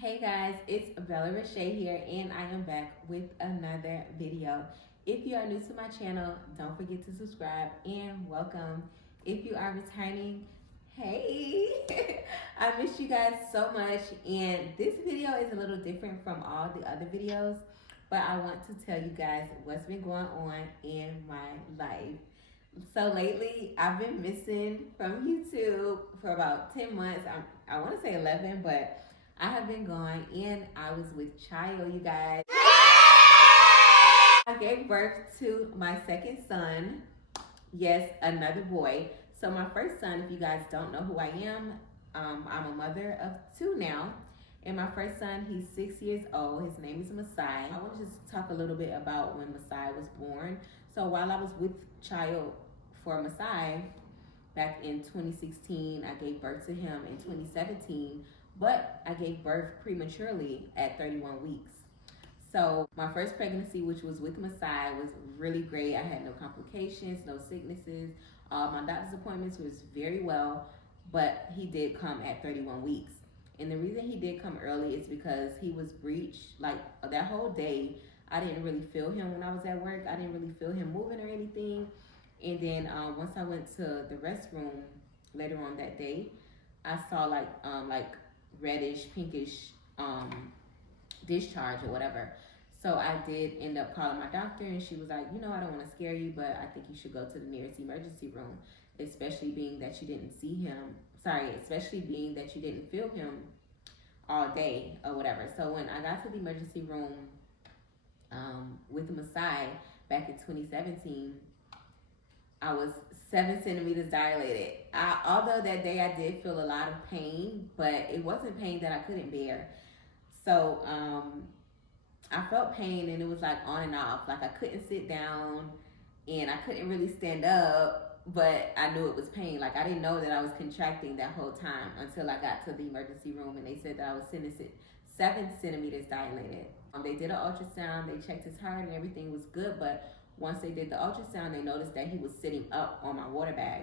Hey guys, it's Bella Roche here, and I am back with another video. If you are new to my channel, don't forget to subscribe and welcome. If you are returning, hey, I miss you guys so much, and this video is a little different from all the other videos, but I want to tell you guys what's been going on in my life. So lately, I've been missing from YouTube for about 10 months. I want to say 11, but I have been gone and I was with child, you guys. I gave birth to my second son. Yes, another boy. So my first son, if you guys don't know who I am, I'm a mother of two now. And my first son, he's 6 years old. His name is Masai. I want to just talk a little bit about when Masai was born. So while I was with child for Masai back in 2016, I gave birth to him in 2017, but I gave birth prematurely at 31 weeks. So my first pregnancy, which was with Masai, was really great. I had no complications, no sicknesses. My doctor's appointments was very well, but he did come at 31 weeks. And the reason he did come early is because he was breached. Like that whole day, I didn't really feel him when I was at work. I didn't really feel him moving or anything. And then once I went to the restroom later on that day, I saw like reddish, pinkish discharge or whatever. So I did end up calling my doctor, and she was like, I don't want to scare you, but I think you should go to the nearest emergency room, especially being that you didn't see him. Sorry, especially being that you didn't feel him all day or whatever. So when I got to the emergency room with Masai back in 2017, I was 7 centimeters dilated. Although that day I did feel a lot of pain, but it wasn't pain that I couldn't bear. So I felt pain, and it was like on and off. Like I couldn't sit down and I couldn't really stand up, but I knew it was pain. Like I didn't know that I was contracting that whole time until I got to the emergency room, and they said that I was 7 centimeters dilated. They did an ultrasound, they checked his heart, and everything was good, but once they did the ultrasound, they noticed that he was sitting up on my water bag.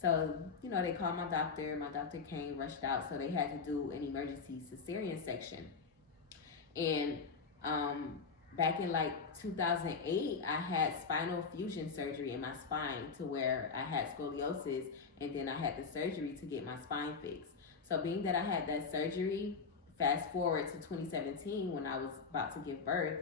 So, they called my doctor. My doctor came, rushed out, so they had to do an emergency cesarean section. And back in like 2008, I had spinal fusion surgery in my spine to where I had scoliosis, and then I had the surgery to get my spine fixed. So being that I had that surgery, fast forward to 2017 when I was about to give birth,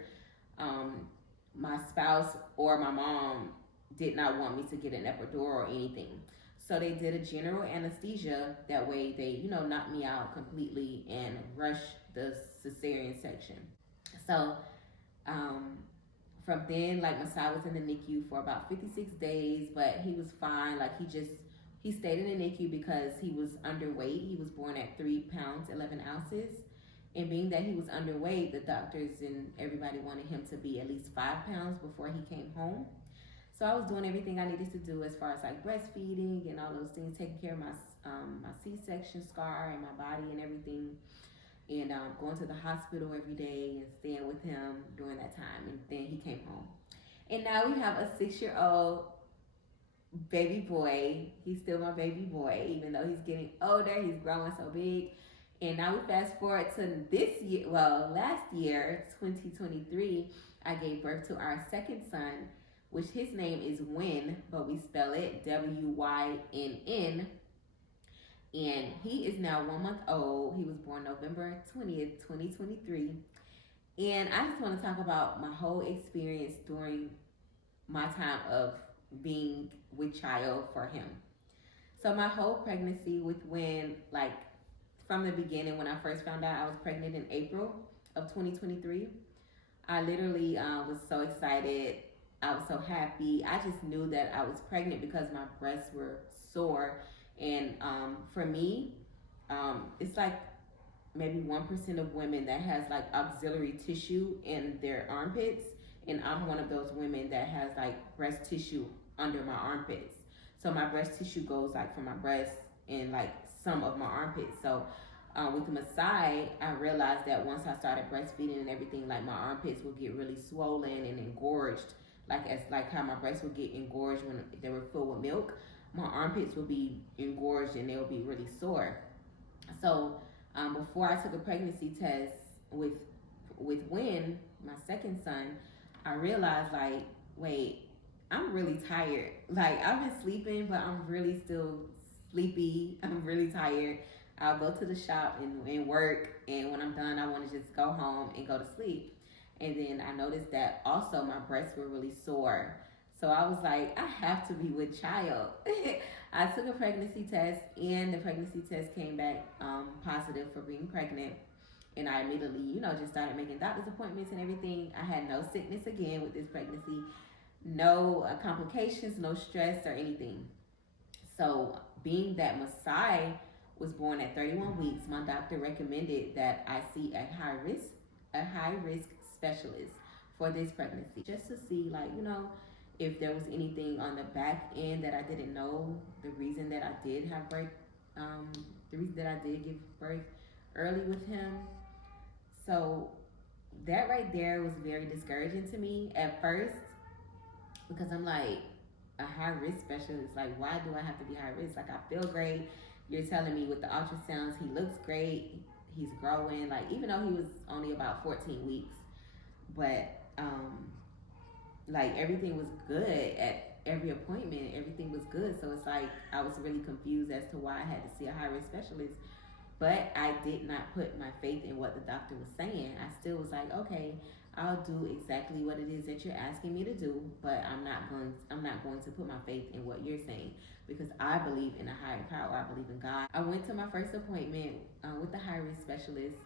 my spouse or my mom did not want me to get an epidural or anything. So they did a general anesthesia. That way they, knocked me out completely and rushed the cesarean section. So from then, like Masai was in the NICU for about 56 days, but he was fine. Like he stayed in the NICU because he was underweight. He was born at 3 pounds, 11 ounces. And being that he was underweight, the doctors and everybody wanted him to be at least 5 pounds before he came home. So I was doing everything I needed to do as far as like breastfeeding and all those things, taking care of my C-section scar and my body and everything, and going to the hospital every day and staying with him during that time. And then he came home. And now we have a 6-year-old baby boy. He's still my baby boy, even though he's getting older. He's growing so big. And now we fast forward to this year, last year, 2023, I gave birth to our second son, which his name is Wynn, but we spell it Wynn. And he is now 1 month old. He was born November 20th, 2023. And I just want to talk about my whole experience during my time of being with child for him. So my whole pregnancy with Wynn, like from the beginning, when I first found out I was pregnant in April of 2023, I literally was so excited. I was so happy. I just knew that I was pregnant because my breasts were sore. And for me, it's like maybe 1% of women that has like auxiliary tissue in their armpits. And I'm one of those women that has like breast tissue under my armpits. So my breast tissue goes like from my breast and like some of my armpits. So with Masai, I realized that once I started breastfeeding and everything, like my armpits would get really swollen and engorged, like how my breasts would get engorged when they were filled with milk. My armpits would be engorged and they would be really sore. So Before I took a pregnancy test with Win, my second son, I realized like, wait, I'm really tired. Like I've been sleeping, but I'm really still sleepy. I'm really tired. I'll go to the shop and work, and when I'm done, I want to just go home and go to sleep. And then I noticed that also my breasts were really sore. So I was like, I have to be with child. I took a pregnancy test, and the pregnancy test came back positive for being pregnant. And I immediately, just started making doctor's appointments and everything. I had no sickness again with this pregnancy, no complications, no stress or anything. So, being that Masai was born at 31 weeks, my doctor recommended that I see a high risk specialist for this pregnancy, just to see, like, if there was anything on the back end that I didn't know. The reason that I did have birth, the reason that I did give birth early with him. So that right there was very discouraging to me at first, because I'm like, a high risk specialist, like, why do I have to be high risk? Like, I feel great. You're telling me with the ultrasounds, he looks great. He's growing. Like, even though he was only about 14 weeks, but like everything was good at every appointment. Everything was good. So it's like I was really confused as to why I had to see a high risk specialist. But I did not put my faith in what the doctor was saying. I still was like, okay, I'll do exactly what it is that you're asking me to do, but I'm not going to put my faith in what you're saying, because I believe in a higher power. I believe in God. I went to my first appointment with the high risk specialist,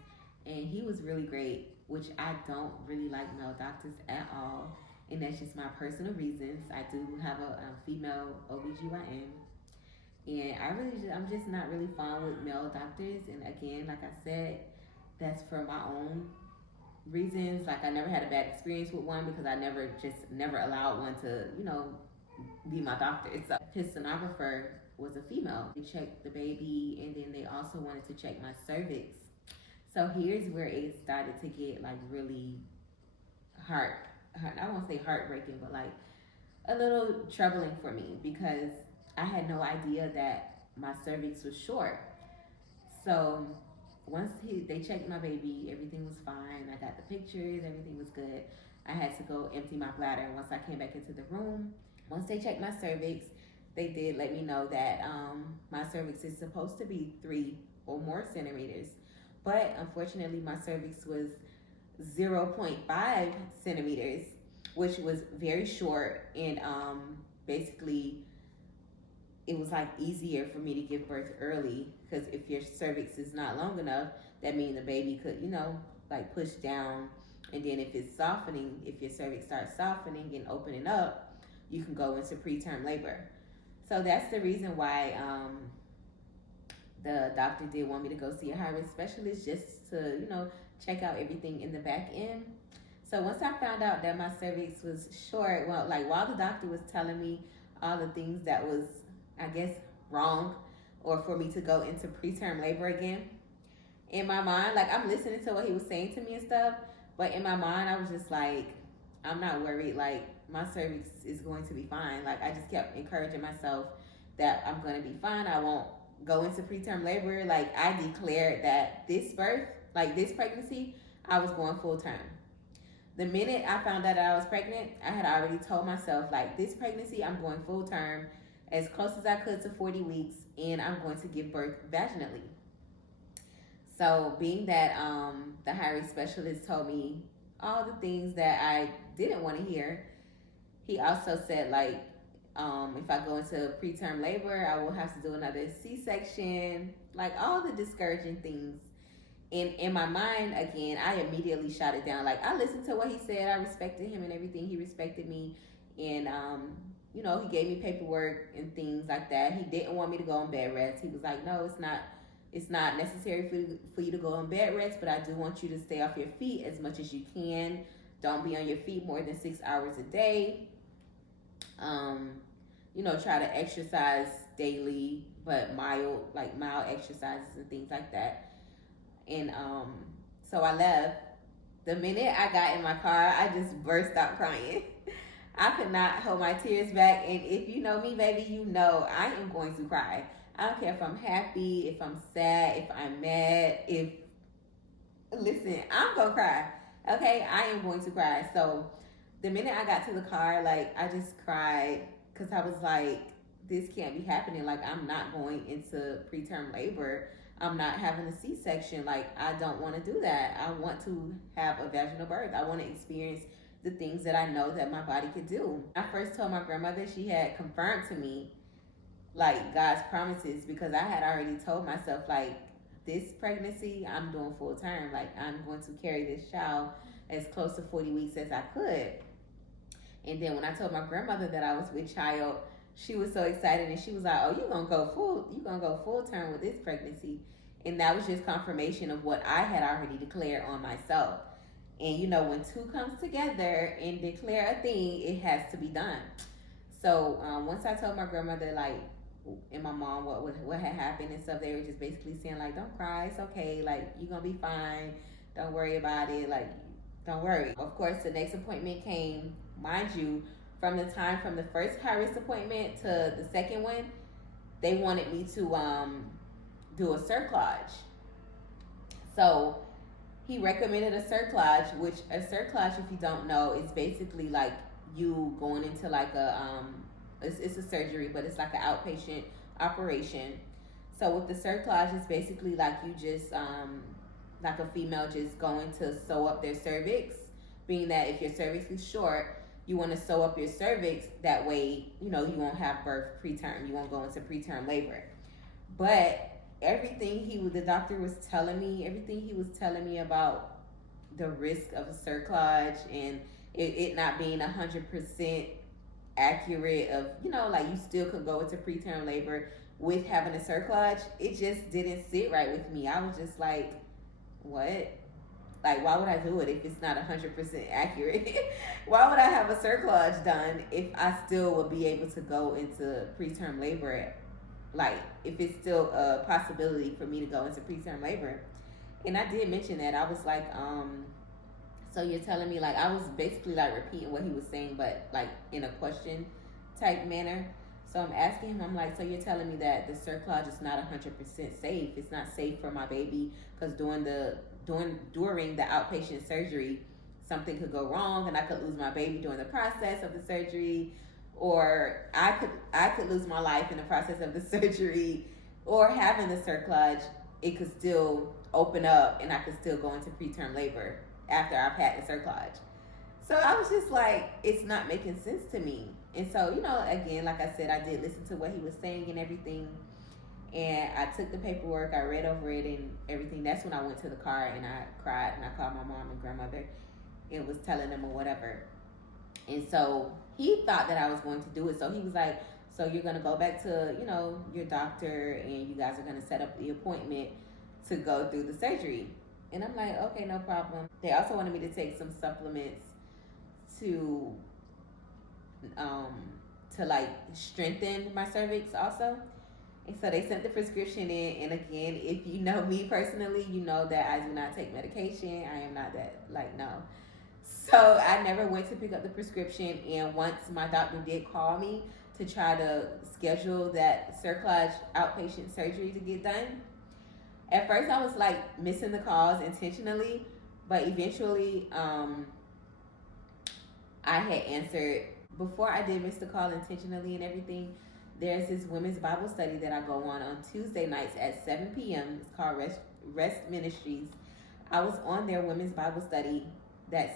and he was really great, which I don't really like male doctors at all, and that's just my personal reasons. I do have a female OBGYN. And I'm just not really fond with male doctors. And again, like I said, that's for my own reasons. Like, I never had a bad experience with one, because I never allowed one to, be my doctor. So his sonographer was a female. They checked the baby, and then they also wanted to check my cervix. So here's where it started to get like really I won't say heartbreaking, but like a little troubling for me, because I had no idea that my cervix was short. So once they checked my baby, everything was fine. I got the pictures, everything was good. I had to go empty my bladder once I came back into the room. Once they checked my cervix, they did let me know that my cervix is supposed to be 3 or more centimeters. But unfortunately, my cervix was 0.5 centimeters, which was very short, and basically it was like easier for me to give birth early, because if your cervix is not long enough, that means the baby could, like push down, and then if it's softening, if your cervix starts softening and opening up, you can go into preterm labor. So that's the reason why the doctor did want me to go see a high risk specialist, just to, check out everything in the back end. So once I found out that my cervix was short, well, like while the doctor was telling me all the things that was, I guess, wrong, or for me to go into preterm labor again, in my mind, like, I'm listening to what he was saying to me and stuff, but in my mind, I was just like, I'm not worried. Like, my cervix is going to be fine. Like, I just kept encouraging myself that I'm going to be fine. I won't go into preterm labor. Like, I declared that this birth, like this pregnancy, I was going full term. The minute I found out that I was pregnant, I had already told myself, like, this pregnancy, I'm going full term, as close as I could to 40 weeks, and I'm going to give birth vaginally. So being that the high risk specialist told me all the things that I didn't want to hear, he also said, like, if I go into preterm labor, I will have to do another C-section, like all the discouraging things. And in my mind, again, I immediately shot it down. Like, I listened to what he said. I respected him and everything. He respected me. And, he gave me paperwork and things like that. He didn't want me to go on bed rest. He was like, no, it's not necessary for you to go on bed rest, but I do want you to stay off your feet as much as you can. Don't be on your feet more than 6 hours a day. Try to exercise daily, but mild exercises and things like that. And so I left. The minute I got in my car, I just burst out crying. I could not hold my tears back. And if you know me, baby, I am going to cry. I don't care if I'm happy, if I'm sad, if I'm mad, if listen, I'm gonna cry. Okay, I am going to cry. So the minute I got to the car, like I just cried because I was like, this can't be happening. Like I'm not going into preterm labor. I'm not having a C-section. Like I don't want to do that. I want to have a vaginal birth. I want to experience the things that I know that my body could do. I first told my grandmother, she had confirmed to me like God's promises because I had already told myself like this pregnancy I'm doing full term. Like I'm going to carry this child as close to 40 weeks as I could. And then when I told my grandmother that I was with child, she was so excited and she was like, "Oh, you gonna go full term with this pregnancy." And that was just confirmation of what I had already declared on myself. And you know, when two comes together and declare a thing, it has to be done. So once I told my grandmother, like, and my mom what had happened and stuff, they were just basically saying like, "Don't cry, it's okay. Like you're gonna be fine. Don't worry about it. Like, don't worry." Of course, the next appointment came, mind you, from the first high risk appointment to the second one, they wanted me to do a cerclage. So he recommended a cerclage, which a cerclage, if you don't know, is basically like you going into like it's a surgery, but it's like an outpatient operation. So with the cerclage, it's basically like you just like a female just going to sew up their cervix, being that if your cervix is short, you want to sew up your cervix. That way, you know, you won't have birth preterm. You won't go into preterm labor. But the doctor was telling me, everything he was telling me about the risk of a cerclage and it not being 100% accurate of, you know, like you still could go into preterm labor with having a cerclage, it just didn't sit right with me. I was just like, what? Like, why would I do it if it's not 100% accurate? Why would I have a cerclage done if I still would be able to go into preterm labor? Like, if it's still a possibility for me to go into preterm labor. And I did mention that. I was like, so you're telling me, like, I was basically like repeating what he was saying, but like in a question type manner. So I'm asking him, I'm like, so you're telling me that the cerclage is not 100% safe? It's not safe for my baby because during the outpatient surgery, something could go wrong and I could lose my baby during the process of the surgery, or I could lose my life in the process of the surgery, or having the cerclage, it could still open up and I could still go into preterm labor after I've had the cerclage. So I was just like, it's not making sense to me. And so, you know, again, like I said, I did listen to what he was saying and everything. And I took the paperwork, I read over it and everything. That's when I went to the car and I cried and I called my mom and grandmother and was telling them or whatever. And so he thought that I was going to do it. So he was like, so you're going to go back to, you know, your doctor and you guys are going to set up the appointment to go through the surgery. And I'm like, okay, no problem. They also wanted me to take some supplements to like strengthen my cervix also. And so they sent the prescription in. And again, if you know me personally, you know that I do not take medication. I am not that, like, no. So I never went to pick up the prescription. And once my doctor did call me to try to schedule that cerclage outpatient surgery to get done, at first I was like missing the calls intentionally, but eventually I had answered. Before I did miss the call intentionally and everything, there's this women's Bible study that I go on Tuesday nights at 7 p.m. It's called Rest Ministries. I was on their women's Bible study. That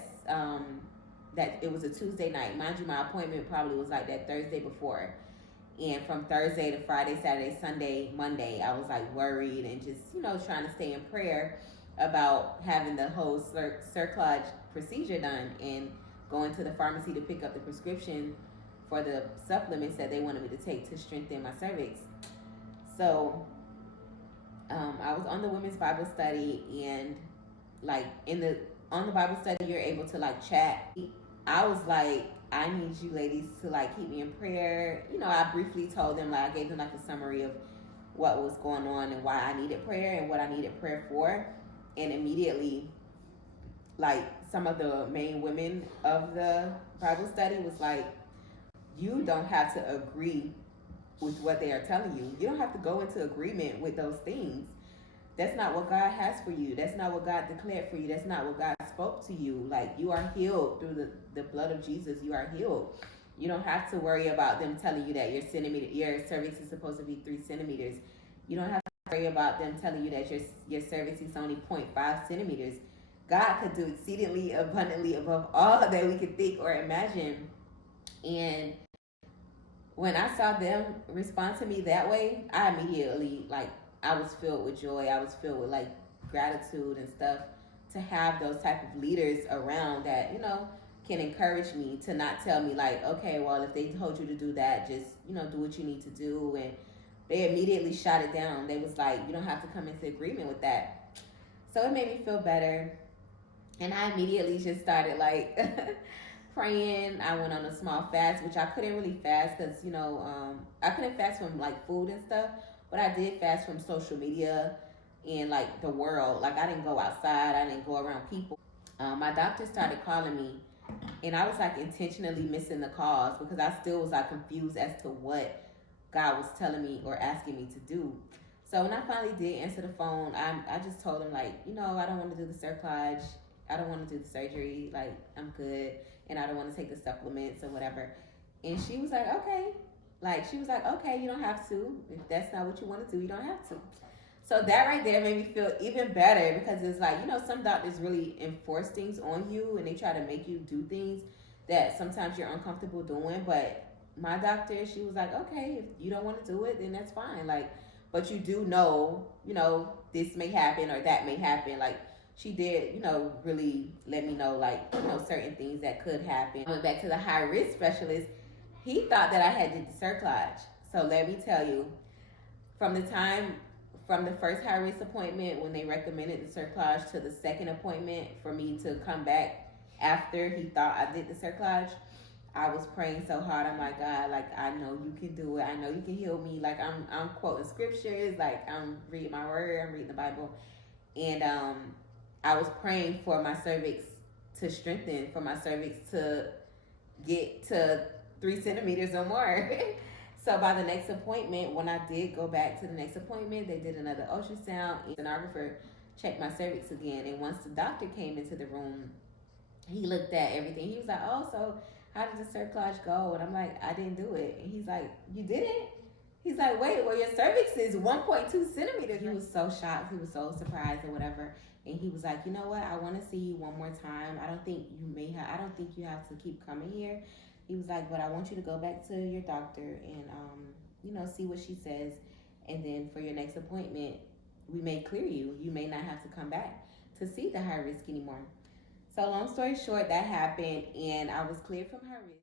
it was a Tuesday night. Mind you, my appointment probably was like that Thursday before. And from Thursday to Friday, Saturday, Sunday, Monday, I was like worried and just, you know, trying to stay in prayer about having the whole cerclage procedure done and going to the pharmacy to pick up the prescription for the supplements that they wanted me to take to strengthen my cervix. So I was on the women's Bible study, and like on the Bible study, you're able to like chat. I was like, I need you ladies to like keep me in prayer. You know, I briefly told them, like I gave them like a summary of what was going on and why I needed prayer and what I needed prayer for. And immediately, like some of the main women of the Bible study was like, you don't have to agree with what they are telling you. You don't have to go into agreement with those things. That's not what God has for you. That's not what God declared for you. That's not what God spoke to you. Like, you are healed through the blood of Jesus. You are healed. You don't have to worry about them telling you that your cervix is supposed to be 3 centimeters. You don't have to worry about them telling you that your cervix is only 0.5 centimeters. God could do exceedingly abundantly above all that we could think or imagine. And when I saw them respond to me that way, I immediately, like, I was filled with joy. I was filled with like gratitude and stuff to have those type of leaders around that, can encourage me, to not tell me like, okay, well, if they told you to do that, just, do what you need to do. And they immediately shot it down. They was like, you don't have to come into agreement with that. So it made me feel better. And I immediately just started like praying. I went on a small fast, which I couldn't really fast because, I couldn't fast from like food and stuff, but I did fast from social media and like the world. Like, I didn't go outside, I didn't go around people. My doctor started calling me, and I was like intentionally missing the calls because I still was like confused as to what God was telling me or asking me to do. So when I finally did answer the phone, I just told him like, I don't want to do the cerclage. I don't want to do the surgery. Like, I'm good, and I don't want to take the supplements or whatever. And she was like, okay. Like, she was like, okay, you don't have to. If that's not what you want to do, you don't have to. So that right there made me feel even better because it's like, some doctors really enforce things on you and they try to make you do things that sometimes you're uncomfortable doing. But my doctor, she was like, okay, if you don't want to do it, then that's fine. Like, but you do know, this may happen or that may happen. Like, she did, really let me know, like, certain things that could happen. I went back to the high risk specialist. He thought that I had did the cerclage. So let me tell you, from the first high risk appointment when they recommended the cerclage to the second appointment for me to come back after he thought I did the cerclage, I was praying so hard. I'm like, God, like, I know you can do it. I know you can heal me. Like, I'm quoting scriptures. Like, I'm reading my word. I'm reading the Bible. And I was praying for my cervix to strengthen, for my cervix to get to 3 centimeters or more. So by the next appointment, when I did go back to the next appointment, they did another ultrasound. The sonographer checked my cervix again. And once the doctor came into the room, he looked at everything. He was like, oh, so how did the cerclage go? And I'm like, I didn't do it. And he's like, you didn't? He's like, wait, well, your cervix is 1.2 centimeters. He was so shocked. He was so surprised or whatever. And he was like, you know what? I want to see you one more time. I don't think you have to keep coming here. He was like, but I want you to go back to your doctor and, see what she says. And then for your next appointment, we may clear you. You may not have to come back to see the high risk anymore. So long story short, that happened and I was cleared from high risk.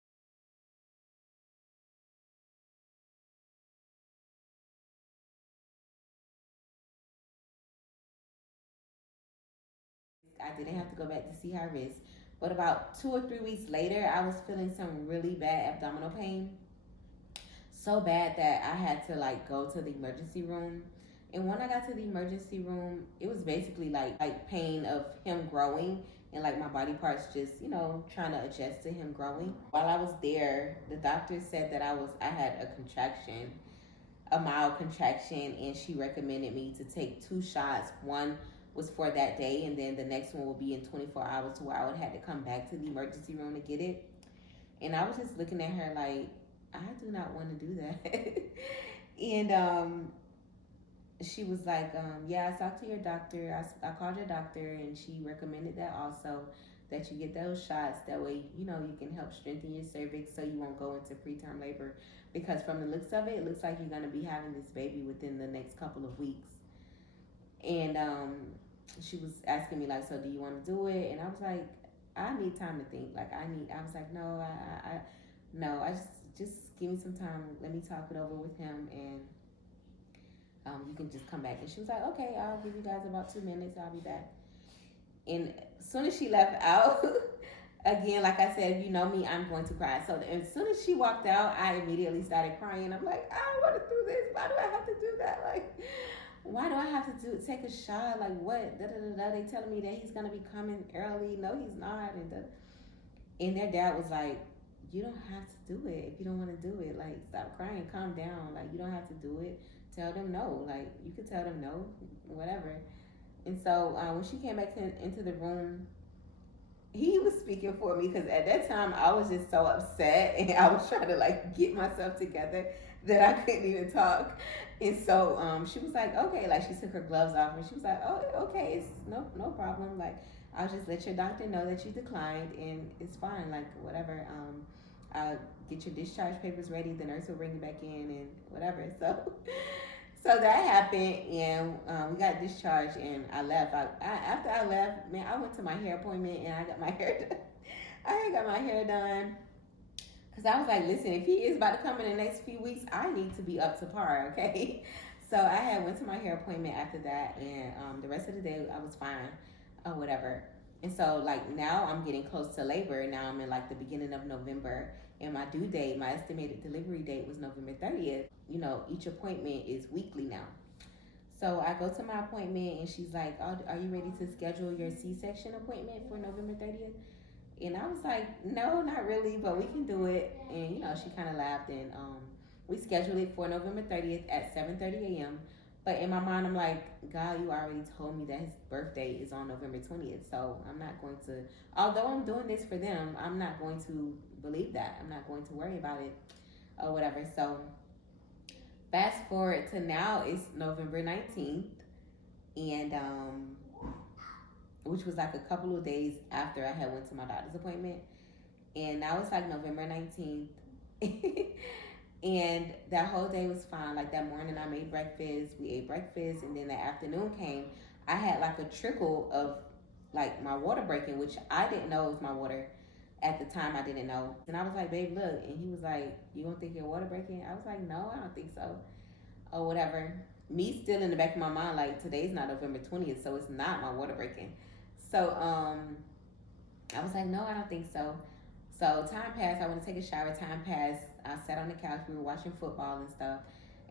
I didn't have to go back to see high risk. But about 2 or 3 weeks later, I was feeling some really bad abdominal pain. So bad that I had to like go to the emergency room. And when I got to the emergency room, it was basically like pain of him growing and like my body parts just, trying to adjust to him growing. While I was there, the doctor said that I had a contraction, a mild contraction, and she recommended me to take 2 shots. One was for that day, and then the next one will be in 24 hours, where I would have to come back to the emergency room to get it. And I was just looking at her like, I do not want to do that. And she was like, yeah, I talked to your doctor. I called your doctor, and she recommended that also, that you get those shots. That way, you can help strengthen your cervix so you won't go into preterm labor. Because from the looks of it looks like you're going to be having this baby within the next couple of weeks. And she was asking me like, so do you want to do it? And I was like, I need time to think. I was like, no, no, just give me some time. Let me talk it over with him, and you can just come back. And she was like, okay, I'll give you guys about 2 minutes. I'll be back. And as soon as she left out, again, like I said, if you know me, I'm going to cry. So as soon as she walked out, I immediately started crying. I'm like, I don't want to do this. Why do I have to do that? Like, why do I have to take a shot? Like, what? They telling me that he's going to be coming early. No, he's not. And their dad was like, you don't have to do it if you don't want to do it. Like, stop crying, calm down. Like, you don't have to do it. Tell them no. Like, you could tell them no, whatever. And so when she came back into the room, he was speaking for me because at that time I was just so upset and I was trying to like get myself together that I couldn't even talk. And so she was like, okay, like she took her gloves off and she was like, oh, okay, it's no problem. Like, I'll just let your doctor know that you declined and it's fine. Like, whatever. I'll get your discharge papers ready. The nurse will bring you back in and whatever. So that happened, and we got discharged, and I left. After I left, man, I went to my hair appointment, and I got my hair done. I got my hair done because I was like, listen, if he is about to come in the next few weeks, I need to be up to par, okay? So I had went to my hair appointment after that, and the rest of the day I was fine, or whatever. And so like now I'm getting close to labor. Now I'm in like the beginning of November, and my due date, my estimated delivery date was November 30th. You know, each appointment is weekly now. So I go to my appointment, and she's like, oh, are you ready to schedule your C-section appointment for November 30th? And I was like, no, not really, but we can do it. And, you know, she kind of laughed, and we scheduled it for November 30th at 7:30 a.m. But in my mind, I'm like, God, you already told me that his birthday is on November 20th. So I'm not going to, although I'm doing this for them, I'm not going to believe that. I'm not going to worry about it or whatever. So fast forward to now, it's November 19th. And, which was like a couple of days after I had went to my doctor's appointment. And now it's like November 19th. And that whole day was fine. Like that morning, I made breakfast. We ate breakfast, and then the afternoon came. I had like a trickle of like my water breaking, which I didn't know was my water at the time. I didn't know, and I was like, "Babe, look." And he was like, "You don't think your water breaking?" I was like, "No, I don't think so," or whatever. Me still in the back of my mind, like today's not November 20th, so it's not my water breaking. So I was like, "No, I don't think so." So time passed. I went to take a shower. Time passed. I sat on the couch. We were watching football and stuff.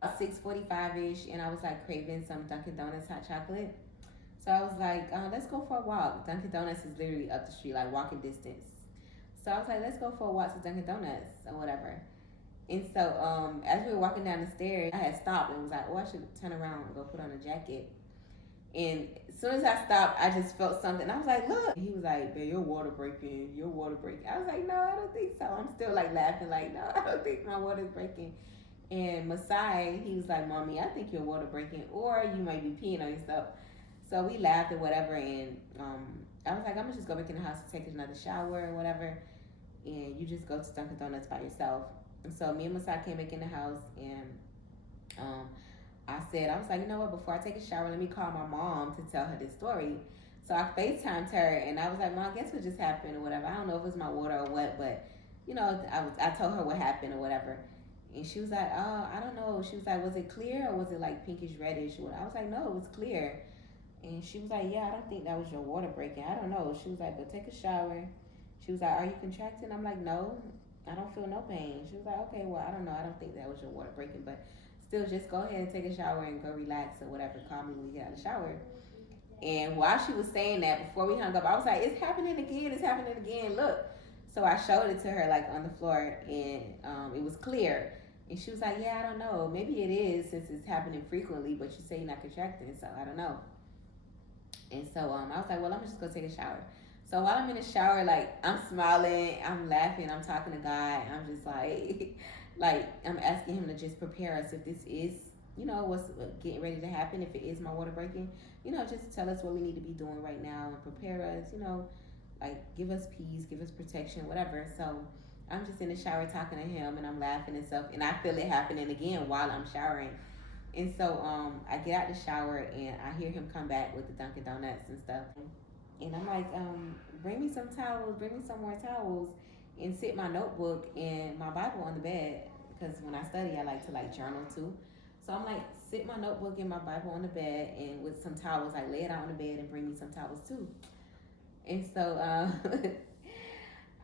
6:45 ish, and I was like craving some Dunkin' Donuts hot chocolate. So I was like, let's go for a walk. Dunkin' Donuts is literally up the street, like walking distance. So I was like, let's go for a walk to Dunkin' Donuts or whatever. And so as we were walking down the stairs, I had stopped and was like, oh, I should turn around and go put on a jacket. And as soon as I stopped, I just felt something. I was like, look. And he was like, babe, your water breaking. Your water breaking. I was like, no, I don't think so. I'm still like laughing like, no, I don't think my water's breaking. And Masai, he was like, mommy, I think your water breaking, or you might be peeing on yourself. So we laughed or whatever. And I was like, I'm going to just go back in the house to take another shower or whatever. And you just go to Dunkin' Donuts by yourself. And so me and Masai came back in the house, and I was like, you know what, before I take a shower, let me call my mom to tell her this story. So I FaceTimed her, and I was like, Mom, guess what just happened or whatever. I don't know if it was my water or what, but, you know, I told her what happened or whatever. And she was like, oh, I don't know. She was like, was it clear or was it like pinkish reddish? I was like, no, it was clear. And she was like, yeah, I don't think that was your water breaking. I don't know. She was like, but take a shower. She was like, are you contracting? I'm like, no, I don't feel no pain. She was like, okay, well, I don't know. I don't think that was your water breaking, but still, just go ahead and take a shower and go relax or whatever. Call me when you get out of the shower. And while she was saying that, before we hung up, I was like, it's happening again. It's happening again. Look. So I showed it to her like on the floor, and it was clear. And she was like, yeah, I don't know. Maybe it is since it's happening frequently, but you say you're not contracting, so I don't know. And so I was like, well, I'm just go take a shower. So while I'm in the shower, like I'm smiling, I'm laughing, I'm talking to God. I'm just like, like I'm asking him to just prepare us if this is, you know, what's getting ready to happen. If it is my water breaking, you know, just tell us what we need to be doing right now and prepare us. You know, like give us peace, give us protection, whatever. So I'm just in the shower talking to him, and I'm laughing and stuff, and I feel it happening again while I'm showering. And so I get out the shower, and I hear him come back with the Dunkin' Donuts and stuff. And I'm like, bring me some towels, bring me some more towels, and sit my notebook and my Bible on the bed. Because when I study, I like to like journal too. So I'm like, sit my notebook and my Bible on the bed, and with some towels, like lay it out on the bed and bring me some towels too. And so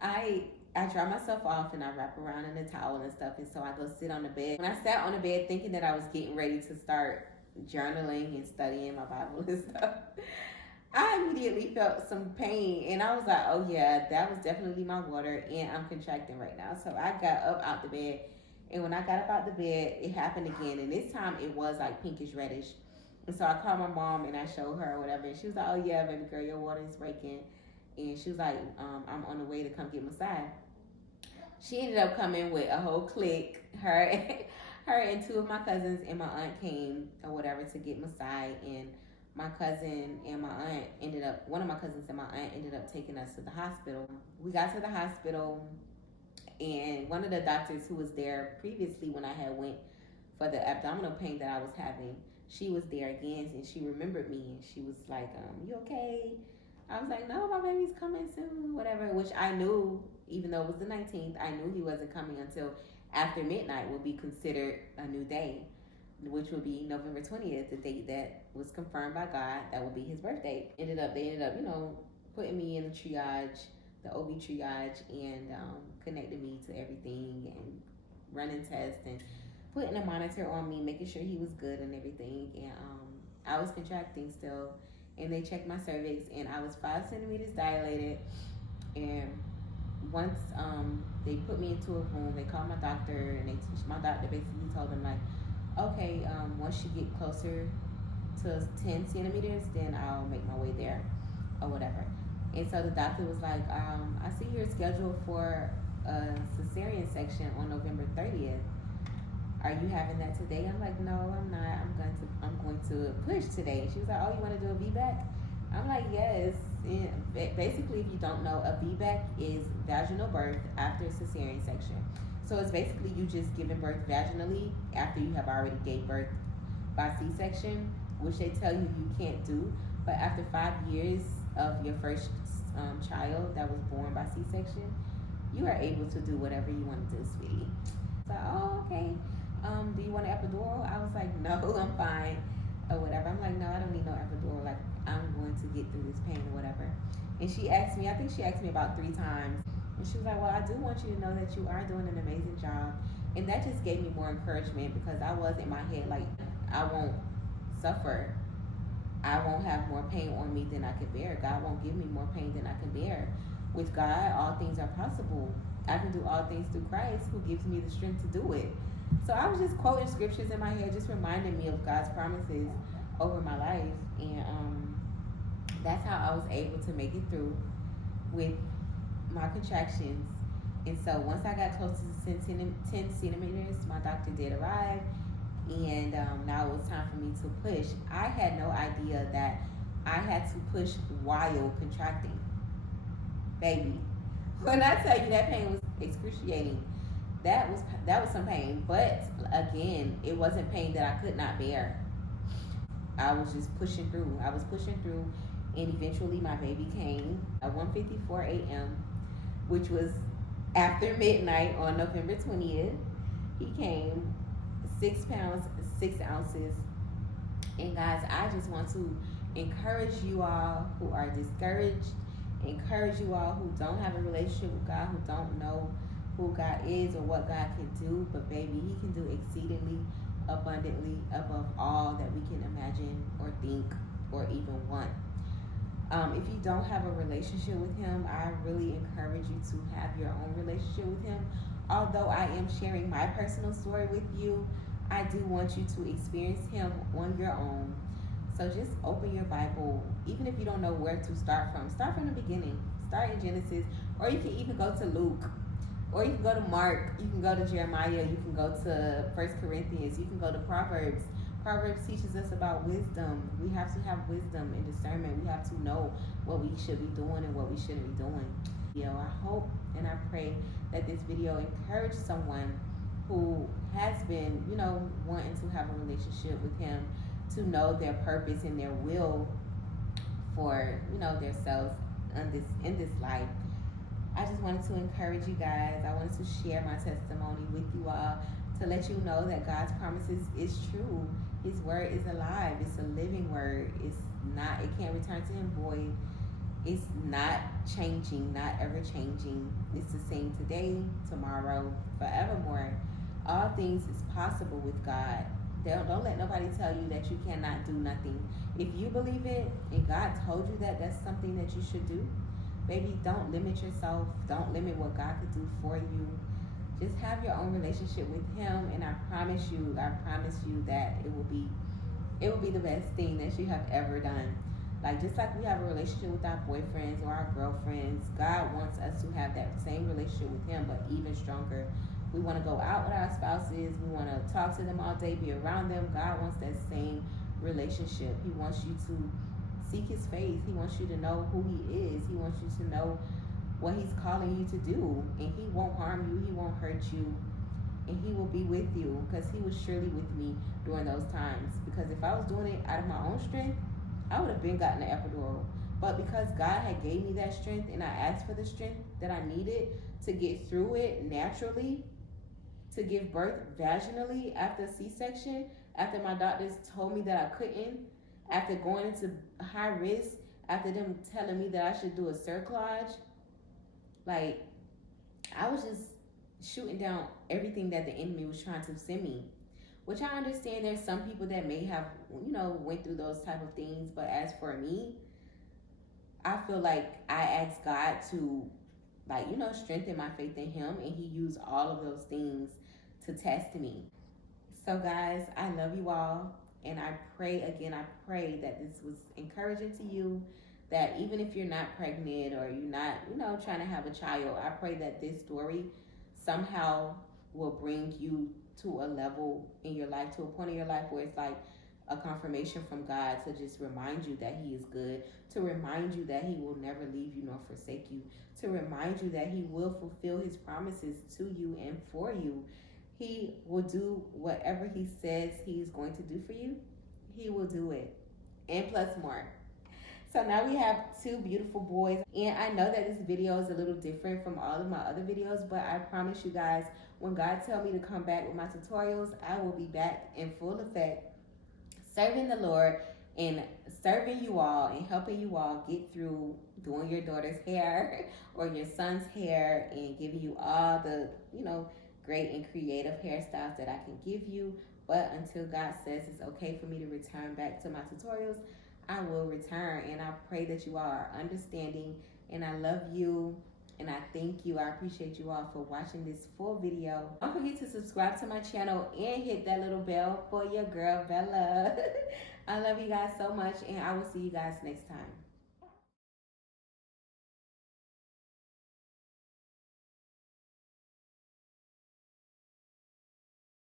I dry myself off, and I wrap around in the towel and stuff. And so I go sit on the bed. When I sat on the bed thinking that I was getting ready to start journaling and studying my Bible and stuff, I immediately felt some pain, and I was like, "Oh yeah, that was definitely my water, and I'm contracting right now." So I got up out the bed, and when I got up out the bed, it happened again, and this time it was like pinkish reddish. And so I called my mom and I showed her or whatever, and she was like, "Oh yeah, baby girl, your water is breaking," and she was like, "I'm on the way to come get Masai." She ended up coming with a whole clique. Her, her and two of my cousins and my aunt came or whatever to get Masai, and my cousin and my aunt ended up. One of my cousins and my aunt ended up taking us to the hospital. We got to the hospital, and one of the doctors who was there previously when I had went for the abdominal pain that I was having, she was there again, and she remembered me, and she was like, "You okay?" I was like, "No, my baby's coming soon, whatever." Which I knew, even though it was the 19th, I knew he wasn't coming until after midnight would be considered a new day, which would be November 20th, the date that was confirmed by God that would be his birthday. They ended up, putting me in the triage, the OB triage, and connecting me to everything and running tests and putting a monitor on me, making sure he was good and everything. And I was contracting still, and they checked my cervix, and I was 5 centimeters dilated. And once they put me into a room, they called my doctor, and my doctor basically told them like, okay, once you get closer to 10 centimeters, then I'll make my way there or whatever. And so the doctor was like, I see you're scheduled for a cesarean section on November 30th. Are you having that today? I'm like, no, I'm not. I'm going to push today. She was like, oh, you want to do a VBAC? I'm like, yes. And basically, if you don't know, a VBAC is vaginal birth after a cesarean section. So it's basically you just giving birth vaginally after you have already gave birth by C-section, which they tell you can't do. But after 5 years of your first child that was born by C-section, you are able to do whatever you want to do, sweetie. So, oh, okay. Do you want an epidural? I was like, no, I'm fine, or whatever. I'm like, no, I don't need no epidural. Like, I'm going to get through this pain or whatever. And she asked me, I think she asked me about 3 times. And she was like, well, I do want you to know that you are doing an amazing job. And that just gave me more encouragement because I was in my head like, I won't suffer. I won't have more pain on me than I can bear. God won't give me more pain than I can bear. With God, all things are possible. I can do all things through Christ who gives me the strength to do it. So I was just quoting scriptures in my head, just reminding me of God's promises over my life. And that's how I was able to make it through with my contractions. And so once I got close to 10 centimeters, my doctor did arrive. And now it was time for me to push. I had no idea that I had to push while contracting. Baby, when I tell you that pain was excruciating, that was some pain. But again, it wasn't pain that I could not bear. I was just pushing through. I was pushing through, and eventually my baby came at 1:54 a.m., which was after midnight on November 20th. He came 6 pounds 6 ounces. And guys, I just want to encourage you all who are discouraged, encourage you all who don't have a relationship with God, who don't know who God is or what God can do. But baby, he can do exceedingly abundantly above all that we can imagine or think or even want. If you don't have a relationship with him, I really encourage you to have your own relationship with him. Although I am sharing my personal story with you, I do want you to experience him on your own. So just open your Bible, even if you don't know where to start from. Start from the beginning. Start in Genesis, or you can even go to Luke, or you can go to Mark, you can go to Jeremiah, you can go to 1 Corinthians, you can go to Proverbs. Proverbs teaches us about wisdom. We have to have wisdom and discernment. We have to know what we should be doing and what we shouldn't be doing. I hope and I pray that this video encouraged someone who has been, wanting to have a relationship with him, to know their purpose and their will for, their selves in this life. I just wanted to encourage you guys. I wanted to share my testimony with you all to let you know that God's promises is true. His word is alive. It's a living word. It can't return to him void. It's not changing, not ever changing. It's the same today, tomorrow, forevermore. All things is possible with God. Don't let nobody tell you that you cannot do nothing. If you believe it and God told you that that's something that you should do, baby, don't limit yourself. Don't limit what God could do for you. Just have your own relationship with Him, and I promise you that it will be the best thing that you have ever done. Like, just like we have a relationship with our boyfriends or our girlfriends, God wants us to have that same relationship with Him, but even stronger. We want to go out with our spouses. We want to talk to them all day, be around them. God wants that same relationship. He wants you to seek His face. He wants you to know who He is. He wants you to know what He's calling you to do. And He won't harm you. He won't hurt you. And He will be with you, because He was surely with me during those times. Because if I was doing it out of my own strength, I would have been gotten the epidural. But because God had gave me that strength, and I asked for the strength that I needed to get through it naturally, to give birth vaginally after a C-section, after my doctors told me that I couldn't, after going into high risk, after them telling me that I should do a cerclage, like, I was just shooting down everything that the enemy was trying to send me. Which I understand there's some people that may have, went through those type of things. But as for me, I feel like I asked God to, strengthen my faith in Him. And He used all of those things to test me. So guys, I love you all. And I pray that this was encouraging to you. That even if you're not pregnant or you're not, trying to have a child, I pray that this story somehow will bring you to a level in your life, to a point in your life where it's like a confirmation from God to just remind you that He is good, to remind you that He will never leave you nor forsake you, to remind you that He will fulfill His promises to you and for you. He will do whatever He says He's going to do for you. He will do it, and plus more. So now we have two beautiful boys. And I know that this video is a little different from all of my other videos, but I promise you guys, when God tells me to come back with my tutorials, I will be back in full effect, serving the Lord and serving you all and helping you all get through doing your daughter's hair or your son's hair, and giving you all the, great and creative hairstyles that I can give you. But until God says it's okay for me to return back to my tutorials, I will return. And I pray that you all are understanding, and I love you, and I thank you. I appreciate you all for watching this full video. Don't forget to subscribe to my channel and hit that little bell for your girl Bella. I love you guys so much, and I will see you guys next time.